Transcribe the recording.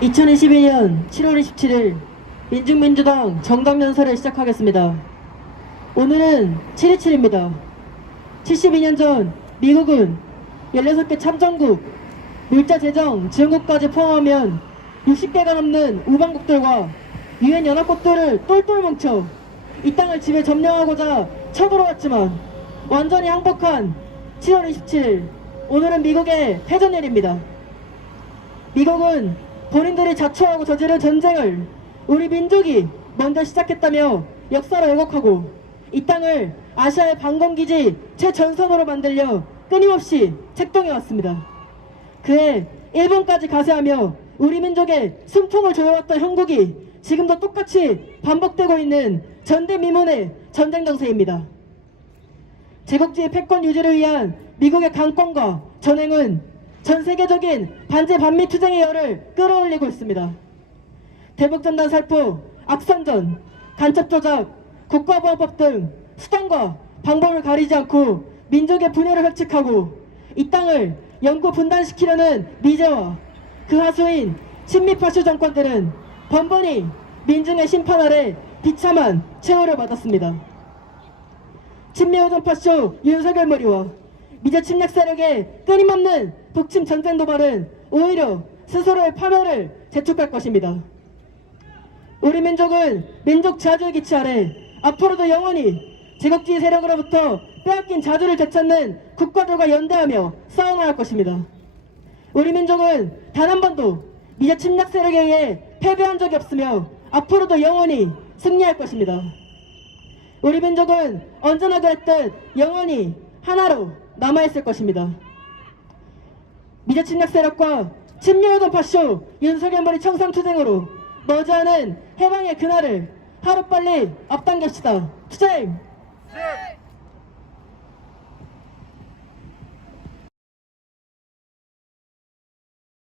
2022년 7월 27일 민중민주당 정당연설을 시작하겠습니다. 오늘은 7.27입니다. 72년 전 미국은 16개 참전국, 물자 제정 지원국까지 포함하면 60개가 넘는 우방국들과 유엔 연합국들을 똘똘 뭉쳐 이 땅을 지배 점령하고자 쳐들어왔지만 완전히 항복한 7월 27일 오늘은 미국의 패전일입니다. 미국은 본인들이 자초하고 저지른 전쟁을 우리 민족이 먼저 시작했다며 역사를 왜곡하고 이 땅을 아시아의 방공기지 최전선으로 만들려 끊임없이 책동해왔습니다. 그해 일본까지 가세하며 우리 민족의 숨통을 조여왔던 형국이 지금도 똑같이 반복되고 있는 전대미문의 전쟁 정세입니다. 제국주의 패권 유지를 위한 미국의 강권과 전횡은 전 세계적인 반제 반미 투쟁의 열을 끌어올리고 있습니다. 대북전단 살포, 악선전, 간첩 조작, 국가보안법 등 수단과 방법을 가리지 않고 민족의 분열을 획책하고 이 땅을 영구 분단시키려는 미제와 그 하수인 친미파쇼 정권들은 번번이 민중의 심판 아래 비참한 최후를 받았습니다. 친미호전파쇼 윤석열 머리와 미제 침략 세력의 끊임없는 북침 전쟁 도발은 오히려 스스로의 파멸을 재촉할 것입니다. 우리 민족은 민족 자주의 기치 아래 앞으로도 영원히 제국주의 세력으로부터 빼앗긴 자주를 되찾는 국가들과 연대하며 싸워나갈 것입니다. 우리 민족은 단 한 번도 미제 침략 세력에 의해 패배한 적이 없으며 앞으로도 영원히 승리할 것입니다. 우리 민족은 언제나 그랬듯 영원히 하나로 남아있을 것입니다. 미제 침략 세력과 침략하던 파쇼 윤석열 머리 청산투쟁으로 머지않은 해방의 그날을 하루빨리 앞당깁시다. 투쟁!